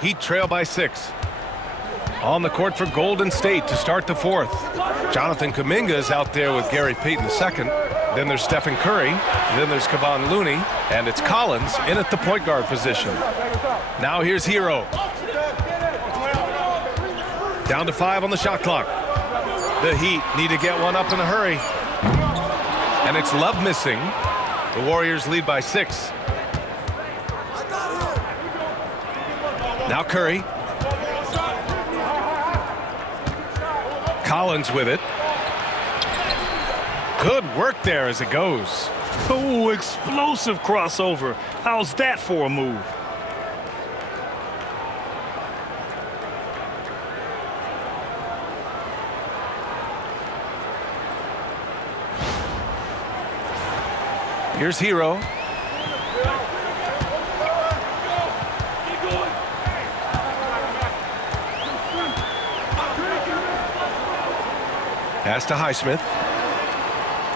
Heat trail by 6. On the court for Golden State to start the fourth. Jonathan Kuminga is out there with Gary Payton II. Then there's Stephen Curry. Then there's Kevon Looney. And it's Collins in at the point guard position. Now here's Hero. Down to 5 on the shot clock. The Heat need to get one up in a hurry. And it's Love missing. The Warriors lead by 6. Now Curry. Collins with it. Good work there as it goes. Oh, explosive crossover. How's that for a move? Here's Hero. Pass to Highsmith.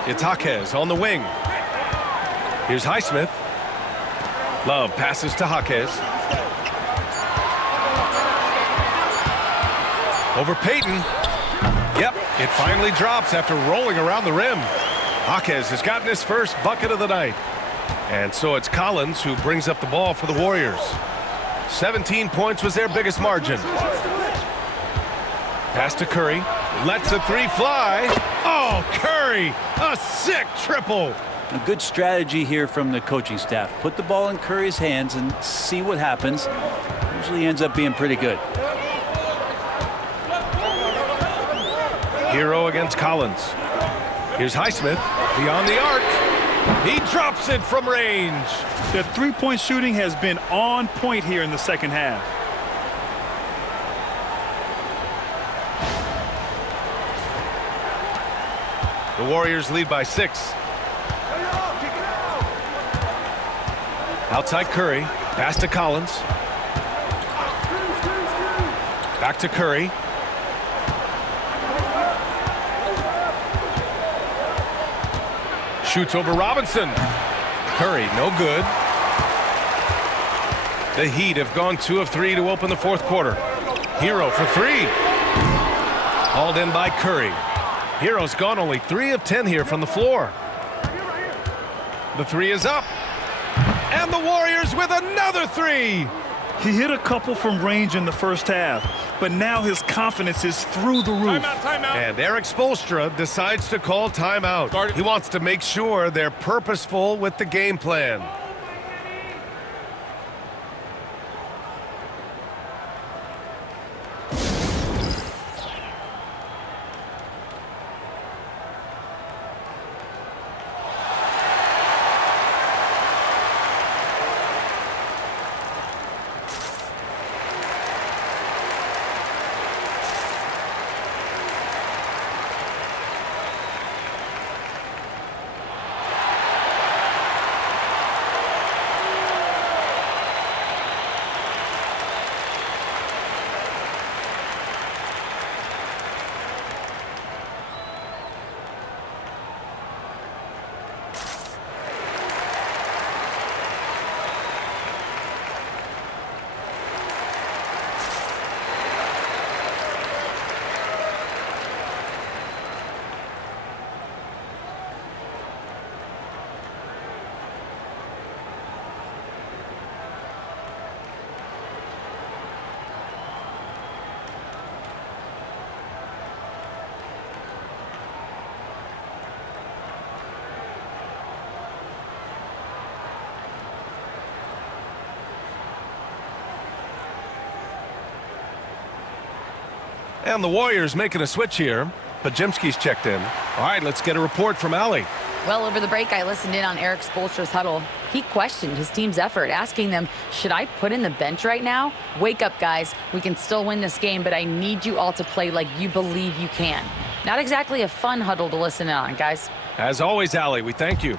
It's Jaquez on the wing. Here's Highsmith. Love passes to Jaquez. Over Payton. Yep, it finally drops after rolling around the rim. Jaquez has gotten his first bucket of the night. And so it's Collins who brings up the ball for the Warriors. 17 points was their biggest margin. Pass to Curry. Lets a 3 fly. Oh, Curry, a sick triple. A good strategy here from the coaching staff. Put the ball in Curry's hands and see what happens. Usually ends up being pretty good. Hero against Collins. Here's Highsmith beyond the arc. He drops it from range. The three-point shooting has been on point here in the second half. The Warriors lead by 6. Outside Curry. Pass to Collins. Back to Curry. Shoots over Robinson. Curry, no good. The Heat have gone 2 of 3 to open the fourth quarter. Hero for 3. Hauled in by Curry. Hero's gone only 3 of 10 here from the floor. The 3 is up. And the Warriors with another 3. He hit a couple from range in the first half, but now his confidence is through the roof. Timeout. And Eric Spoelstra decides to call timeout. He wants to make sure they're purposeful with the game plan. And the Warriors making a switch here. Pajimski's checked in. All right, let's get a report from Allie. Well, over the break, I listened in on Eric Spoelstra's huddle. He questioned his team's effort, asking them, should I put in the bench right now? Wake up, guys. We can still win this game, but I need you all to play like you believe you can. Not exactly a fun huddle to listen in on, guys. As always, Allie, we thank you.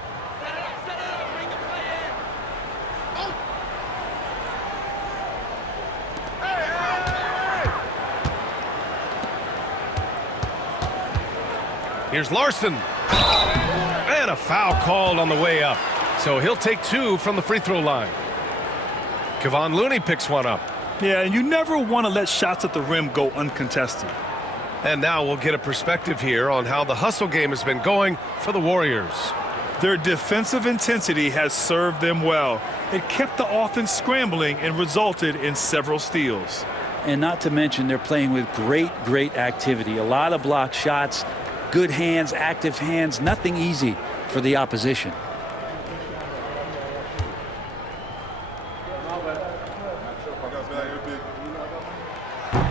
Here's Larson. And a foul called on the way up. So he'll take 2 from the free throw line. Kevon Looney picks one up. Yeah, and you never want to let shots at the rim go uncontested. And now we'll get a perspective here on how the hustle game has been going for the Warriors. Their defensive intensity has served them well. It kept the offense scrambling and resulted in several steals. And not to mention, they're playing with great activity. A lot of block shots, good hands, active hands, nothing easy for the opposition.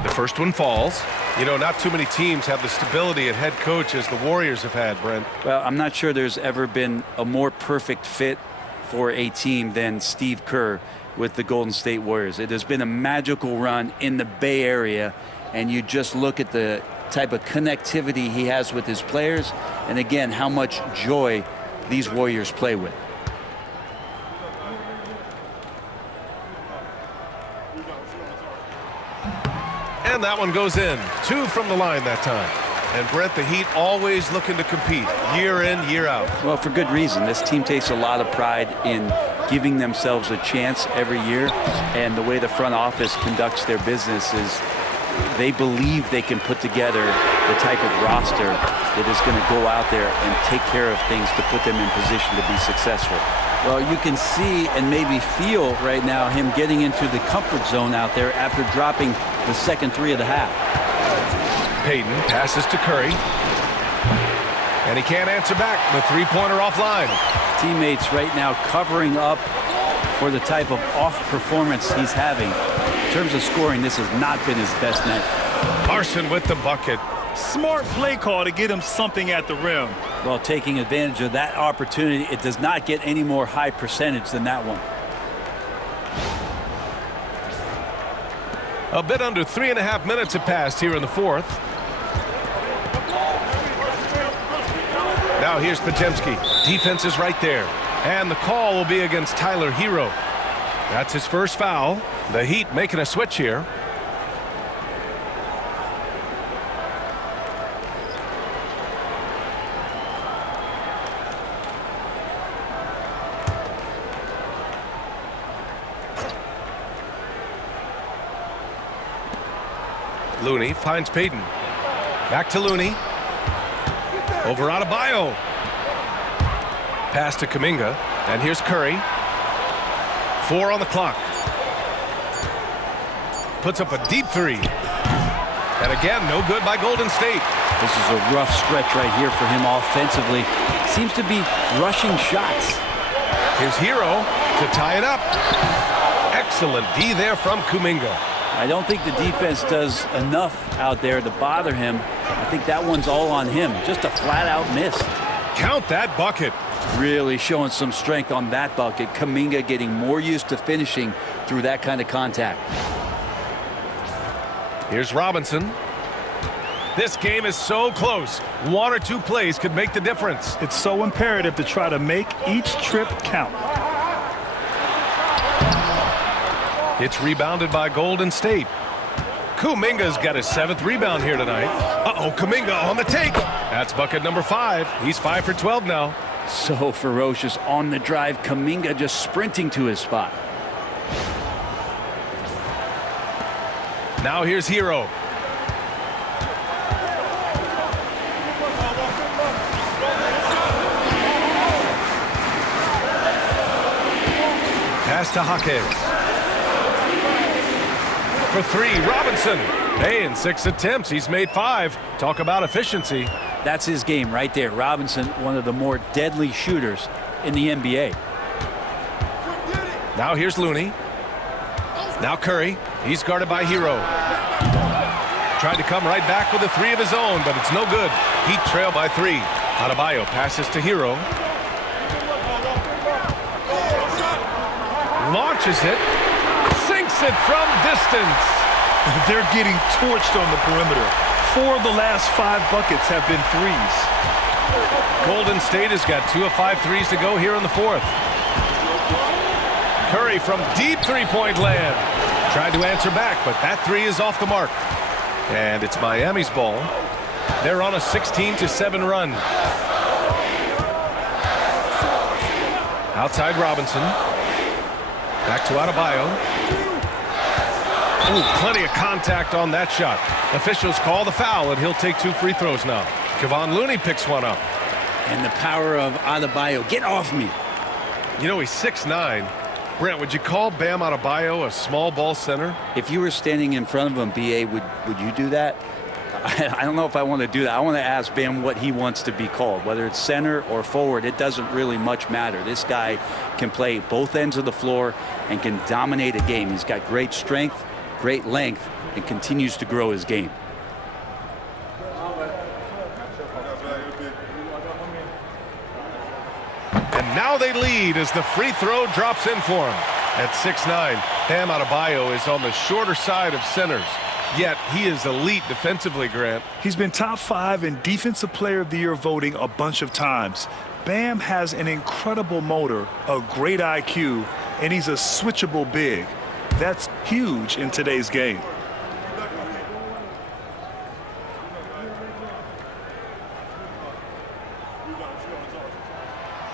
The first one falls. You know, not too many teams have the stability at head coach as the Warriors have had, Brent. Well, I'm not sure there's ever been a more perfect fit for a team than Steve Kerr with the Golden State Warriors. It has been a magical run in the Bay Area, and you just look at the type of connectivity he has with his players, and again, how much joy these Warriors play with. And that one goes in. 2 from the line that time. And Brent, the Heat always looking to compete year in, year out. Well, for good reason. This team takes a lot of pride in giving themselves a chance every year. And the way the front office conducts their business is they believe they can put together the type of roster that is going to go out there and take care of things to put them in position to be successful. Well, you can see and maybe feel right now him getting into the comfort zone out there after dropping the second 3 of the half. Payton passes to Curry. And he can't answer back. The three-pointer offline. Teammates right now covering up for the type of off performance he's having. In terms of scoring, this has not been his best night. Larson with the bucket. Smart play call to get him something at the rim. Well, taking advantage of that opportunity, it does not get any more high percentage than that one. A bit under 3.5 minutes have passed here in the fourth. Now here's Podziemski. Defense is right there. And the call will be against Tyler Hero. That's his first foul. The Heat making a switch here. Looney finds Payton. Back to Looney. Over Adebayo. Pass to Kuminga. And here's Curry. 4 on the clock. Puts up a deep 3. And again, no good by Golden State. This is a rough stretch right here for him offensively. Seems to be rushing shots. Here's Hero to tie it up. Excellent D there from Kuminga. I don't think the defense does enough out there to bother him. I think that one's all on him. Just a flat-out miss. Count that bucket. Really showing some strength on that bucket. Kuminga getting more used to finishing through that kind of contact. Here's Robinson. This game is so close. 1 or 2 plays could make the difference. It's so imperative to try to make each trip count. It's rebounded by Golden State. Kuminga's got his 7th rebound here tonight. Uh-oh, Kuminga on the take. That's bucket number 5. He's 5 for 12 now. So ferocious on the drive. Kuminga just sprinting to his spot. Now here's Hero. Pass to Jaquez. For 3, Robinson. Hey, in 6 attempts, he's made 5. Talk about efficiency. That's his game right there. Robinson, one of the more deadly shooters in the NBA. Now here's Looney. Now Curry. He's guarded by Hero. Tried to come right back with a 3 of his own, but it's no good. Heat trail by 3. Adebayo passes to Hero. Launches it. Sinks it from distance. They're getting torched on the perimeter. 4 of the last 5 buckets have been threes. Golden State has got 2 of 5 threes to go here in the fourth. Curry from deep three-point land. Tried to answer back, but that 3 is off the mark. And it's Miami's ball. They're on a 16-7 run. Outside Robinson. Back to Adebayo. Ooh, plenty of contact on that shot. Officials call the foul, and he'll take 2 free throws now. Kevon Looney picks one up. And the power of Adebayo. Get off me. You know, he's 6'9". Brent, would you call Bam Adebayo a small ball center? If you were standing in front of him, B.A., would you do that? I don't know if I want to do that. I want to ask Bam what he wants to be called, whether it's center or forward. It doesn't really much matter. This guy can play both ends of the floor and can dominate a game. He's got great strength, great length, and continues to grow his game. And now they lead as the free throw drops in for him. At 6'9", Bam Adebayo is on the shorter side of centers. Yet he is elite defensively, Grant. He's been top 5 in Defensive Player of the Year voting a bunch of times. Bam has an incredible motor, a great IQ, and he's a switchable big. That's huge in today's game.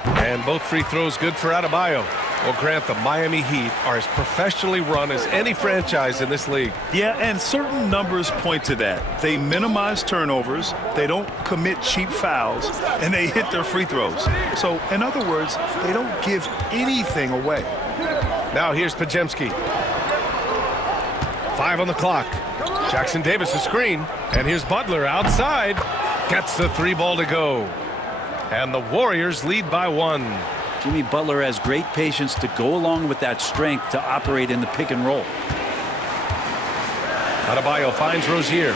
And both free throws good for Adebayo. Well, Grant, the Miami Heat are as professionally run as any franchise in this league. Yeah, and certain numbers point to that. They minimize turnovers, they don't commit cheap fouls, and they hit their free throws. So, in other words, they don't give anything away. Now here's Pajemski. 5 on the clock. Jackson Davis a screen. And here's Butler outside. Gets the 3 ball to go. And the Warriors lead by 1. Jimmy Butler has great patience to go along with that strength to operate in the pick and roll. Adebayo finds Rozier.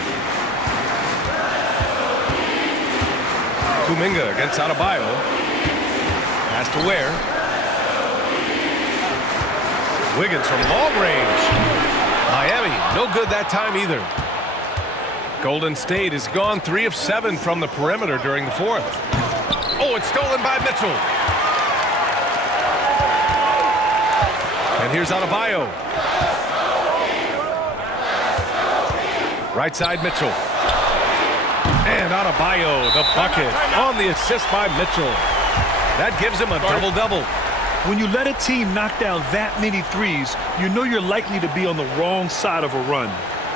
Kuminga against Adebayo. Pass to Ware. Wiggins from long range. Miami, no good that time either. Golden State has gone 3 of 7 from the perimeter during the 4th. Oh, it's stolen by Mitchell. And here's Adebayo. Right side Mitchell. And Adebayo, the bucket on the assist by Mitchell. That gives him a double-double. When you let a team knock down that many threes, you know you're likely to be on the wrong side of a run.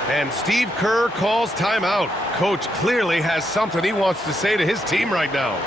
And Steve Kerr calls timeout. Coach clearly has something he wants to say to his team right now.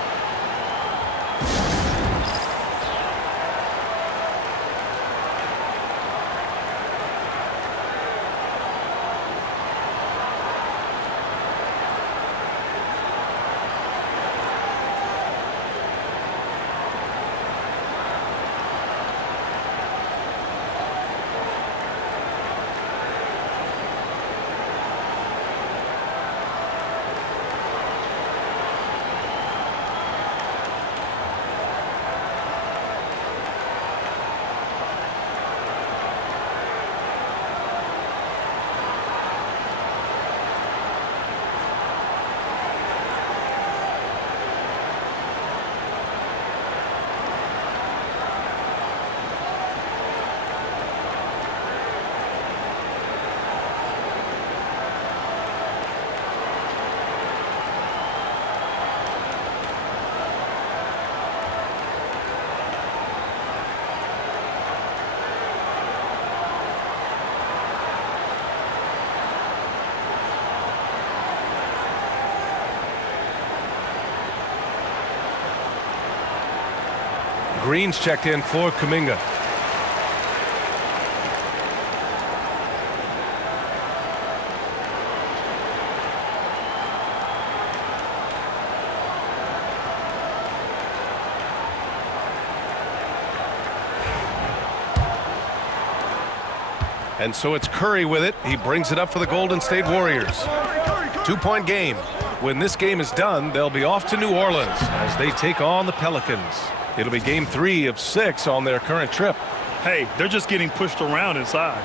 Green's checked in for Kuminga. And so it's Curry with it. He brings it up for the Golden State Warriors. 2-point game. When this game is done, they'll be off to New Orleans as they take on the Pelicans. It'll be game 3 of 6 on their current trip. Hey, they're just getting pushed around inside.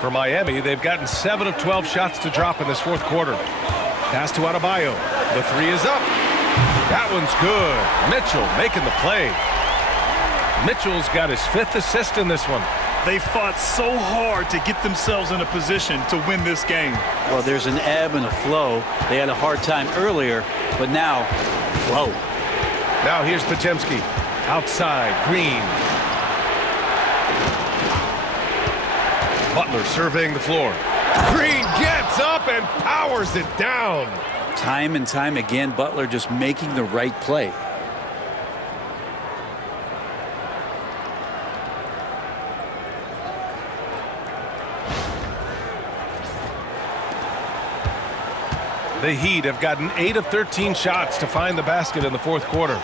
For Miami, they've gotten 7 of 12 shots to drop in this 4th quarter. Pass to Adebayo. The 3 is up. That one's good. Mitchell making the play. Mitchell's got his 5th assist in this one. They fought so hard to get themselves in a position to win this game. Well, there's an ebb and a flow. They had a hard time earlier, but now, flow. Now here's Pajemski. Outside, Green. Butler surveying the floor. Green gets up and powers it down. Time and time again, Butler just making the right play. The Heat have gotten 8 of 13 shots to find the basket in the fourth quarter.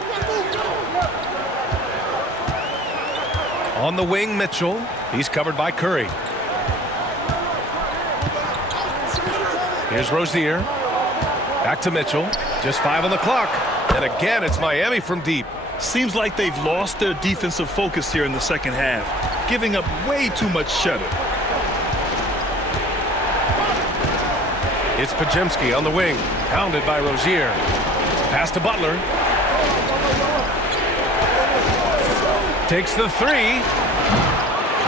On the wing, Mitchell. He's covered by Curry. Here's Rozier. Back to Mitchell. Just 5 on the clock. And again, it's Miami from deep. Seems like they've lost their defensive focus here in the second half, giving up way too much shutter. It's Pajemski on the wing. Pounded by Rozier. Pass to Butler. Takes the three.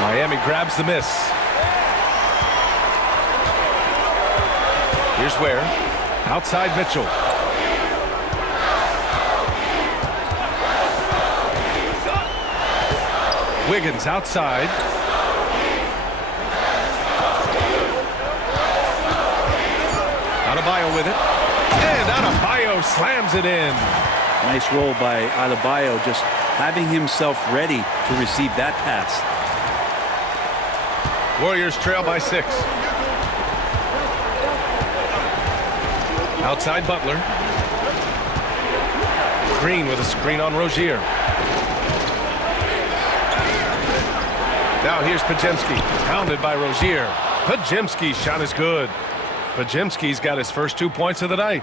Miami grabs the miss. Here's Ware. Outside Mitchell. Wiggins outside. Adebayo with it. And Adebayo slams it in. Nice roll by Adebayo, just having himself ready to receive that pass. Warriors trail by 6. Outside Butler. Green with a screen on Rozier. Now here's Pajemski. Pounded by Rozier. Pajemski's shot is good. Pajemski's got his first 2 points of the night.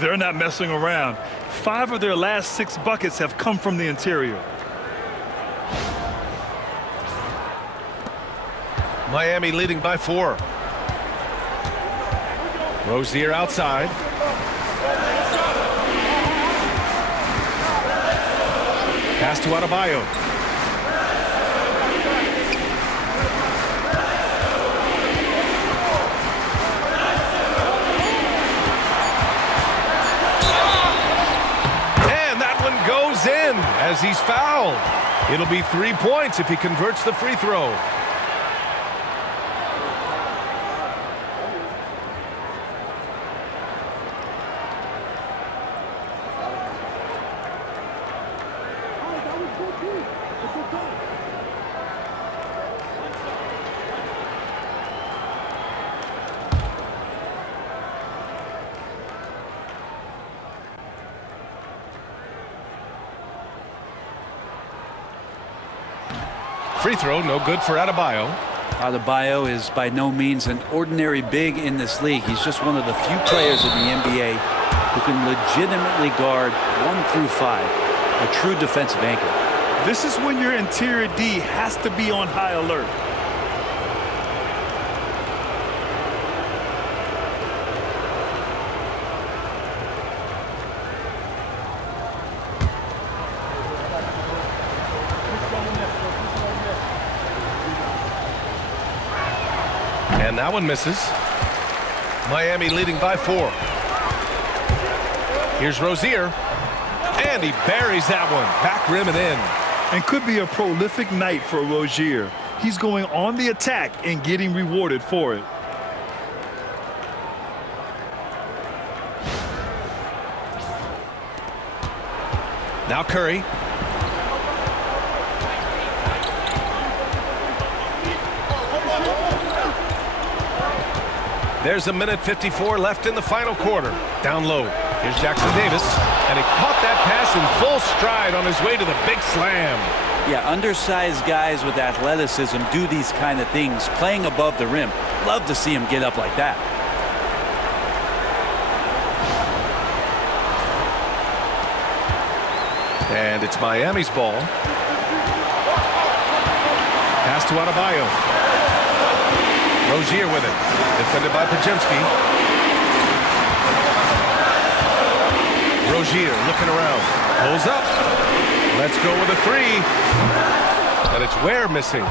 They're not messing around. 5 of their last 6 buckets have come from the interior. Miami leading by 4. Rozier outside. Pass to Adebayo. And that one goes in as he's fouled. It'll be 3 points if he converts the free throw. Free throw, no good for Adebayo. Adebayo is by no means an ordinary big in this league. He's just one of the few players in the NBA who can legitimately guard 1 through 5, a true defensive anchor. This is when your interior D has to be on high alert. And that one misses. Miami leading by 4. Here's Rozier. And he buries that one. Back rim and in. And could be a prolific night for Rozier. He's going on the attack and getting rewarded for it. Now Curry. There's 1:54 left in the final quarter. Down low. Here's Jackson Davis. And he caught that pass in full stride on his way to the big slam. Yeah, undersized guys with athleticism do these kind of things, playing above the rim. Love to see him get up like that. And it's Miami's ball. Pass to Adebayo. Rozier with it. Defended by Pajemski. Rozier looking around. Pulls up. Let's go with a 3. And it's Ware missing.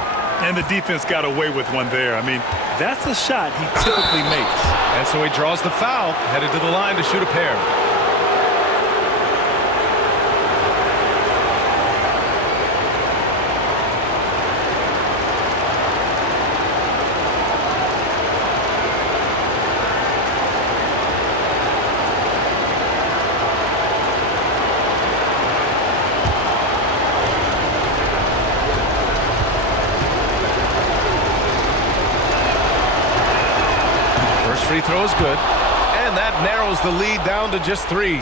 And the defense got away with one there. I mean, that's a shot he typically makes. And so he draws the foul, headed to the line to shoot a pair. free throw is good. And that narrows the lead down to just 3.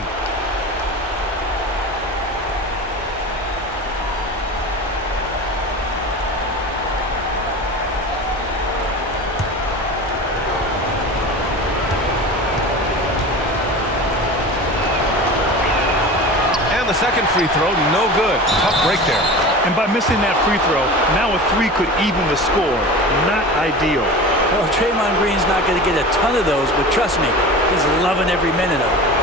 And the second free throw, no good. Tough break there. And by missing that free throw, now a 3 could even the score. Not ideal. Well, Draymond Green's not going to get a ton of those, but trust me, he's loving every minute of it.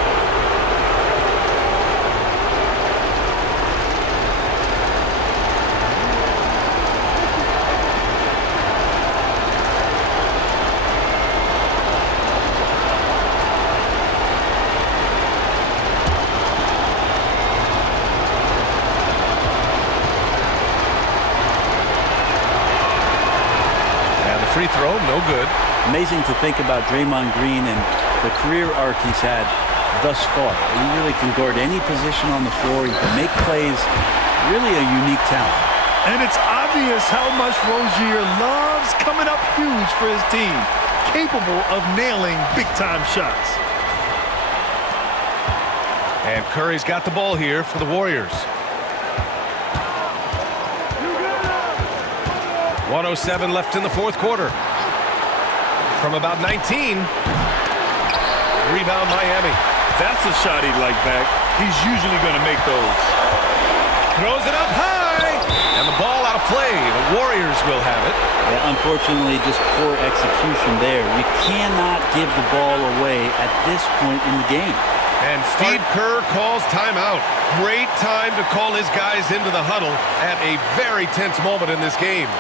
Free throw, no good. Amazing to think about Draymond Green and the career arc he's had thus far. He really can guard any position on the floor. He can make plays. Really a unique talent. And it's obvious how much Rozier loves coming up huge for his team. Capable of nailing big-time shots. And Curry's got the ball here for the Warriors. 1:07 left in the fourth quarter. From about 19. Rebound Miami. That's a shot he'd like back. He's usually going to make those. Throws it up high. And the ball out of play. The Warriors will have it. Yeah, unfortunately, just poor execution there. You cannot give the ball away at this point in the game. And Steve Kerr calls timeout. Great time to call his guys into the huddle at a very tense moment in this game.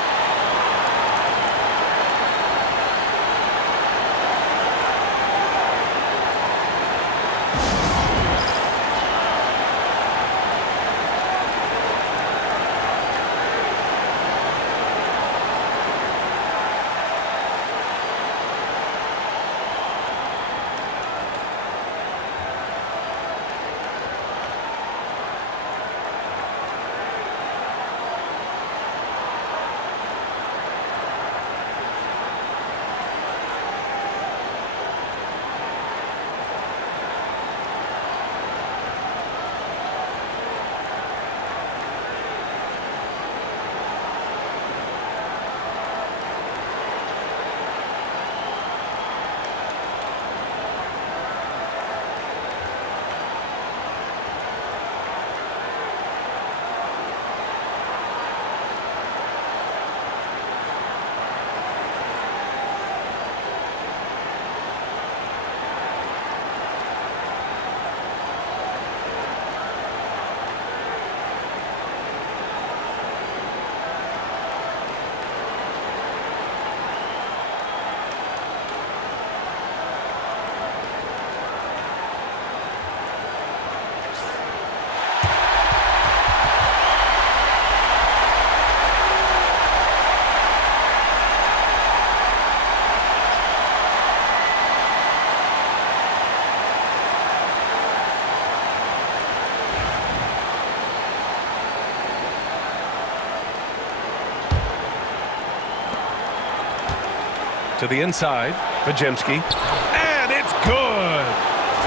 To the inside, Pajemski. And it's good.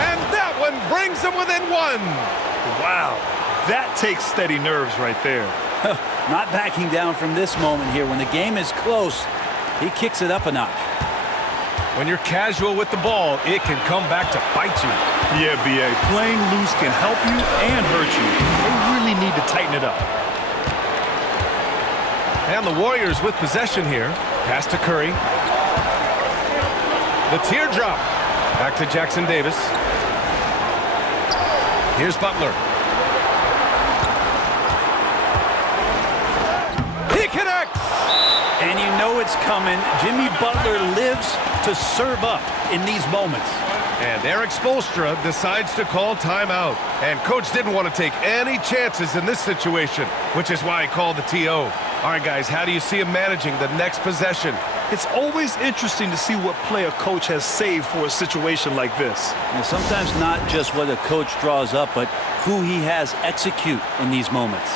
And that one brings them within 1. Wow. That takes steady nerves right there. Not backing down from this moment here. When the game is close, he kicks it up a notch. When you're casual with the ball, it can come back to bite you. Yeah, B.A. Playing loose can help you and hurt you. They really need to tighten it up. And the Warriors with possession here. Pass to Curry. The teardrop. Back to Jackson Davis. Here's Butler. He connects! And you know it's coming. Jimmy Butler lives to serve up in these moments. And Eric Spoelstra decides to call timeout. And Coach didn't want to take any chances in this situation, which is why he called the TO. All right, guys, how do you see him managing the next possession? It's always interesting to see what play a coach has saved for a situation like this. And sometimes not just what a coach draws up, but who he has execute in these moments.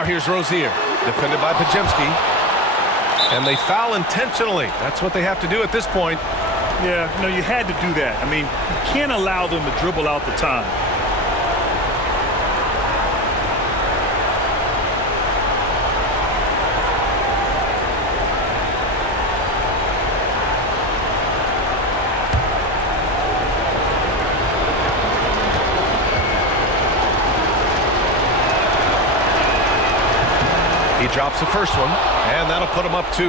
Now here's Rozier, defended by Pajemski. And they foul intentionally. That's what they have to do at this point. Yeah, no, you had to do that. I mean, you can't allow them to dribble out the time. He drops the first one, and that'll put him up 2.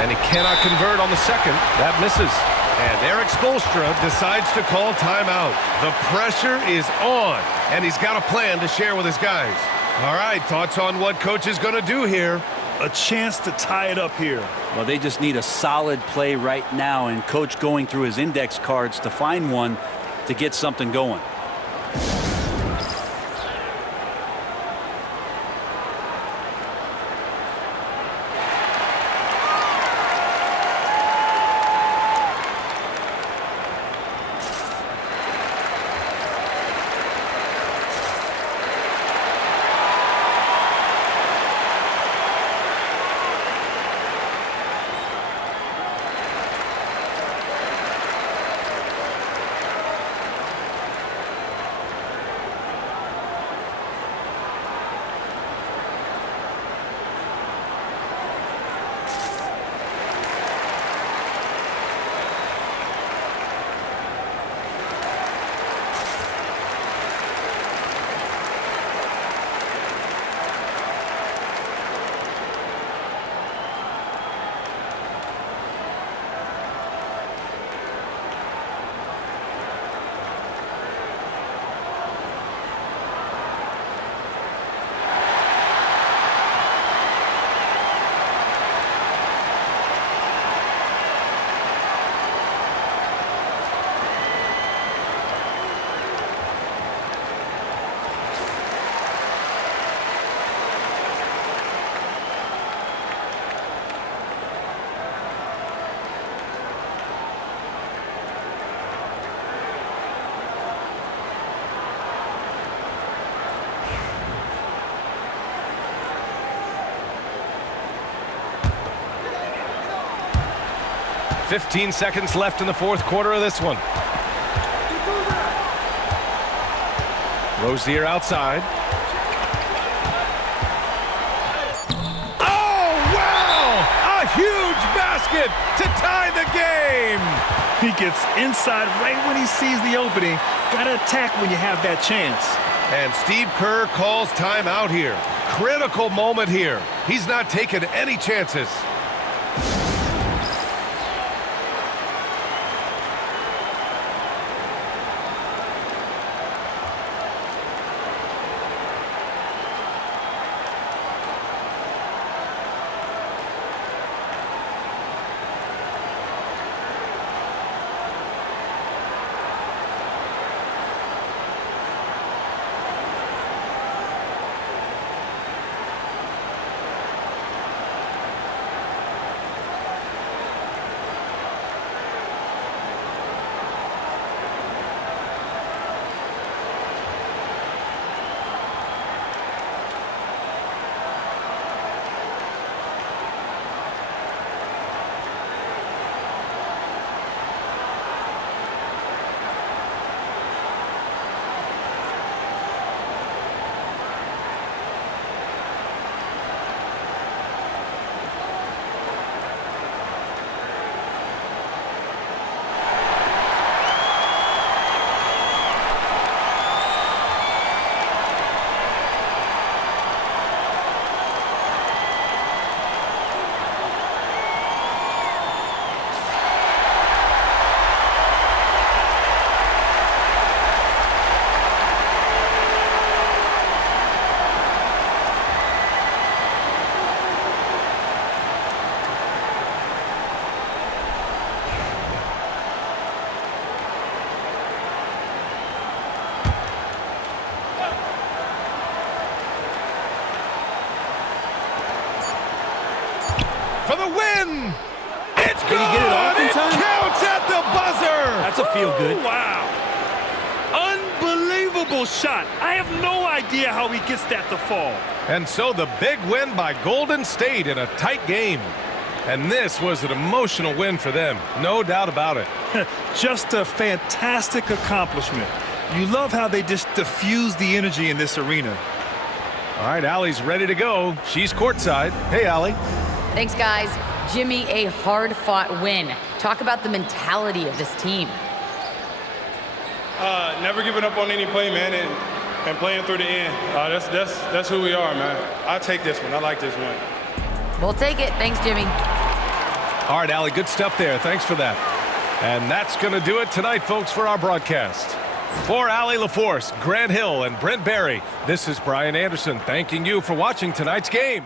And he cannot convert on the second. That misses. And Eric Spoelstra decides to call timeout. The pressure is on, and he's got a plan to share with his guys. All right, thoughts on what coach is going to do here? A chance to tie it up here. Well, they just need a solid play right now, and coach going through his index cards to find one to get something going. "15 seconds left in the fourth quarter of this one. Rozier outside. Oh, wow! A huge basket to tie the game! He gets inside right when he sees the opening. Gotta attack when you have that chance. And Steve Kerr calls timeout here. Critical moment here. He's not taking any chances. For the win! It's good! feel good. Wow. Unbelievable shot. I have no idea how he gets that to fall. And so the big win by Golden State in a tight game. And this was an emotional win for them, no doubt about it. Just a fantastic accomplishment. You love how they just diffuse the energy in this arena. All right, Allie's ready to go. She's courtside. Hey, Allie. Thanks, guys. Jimmy, a hard-fought win. Talk about the mentality of this team. Never giving up on any play, man, and playing through the end. That's who we are, man. I take this one. I like this one. We'll take it. Thanks, Jimmy. All right, Allie, good stuff there. Thanks for that. And that's going to do it tonight, folks, for our broadcast. For Allie LaForce, Grant Hill, and Brent Barry, this is Brian Anderson thanking you for watching tonight's game.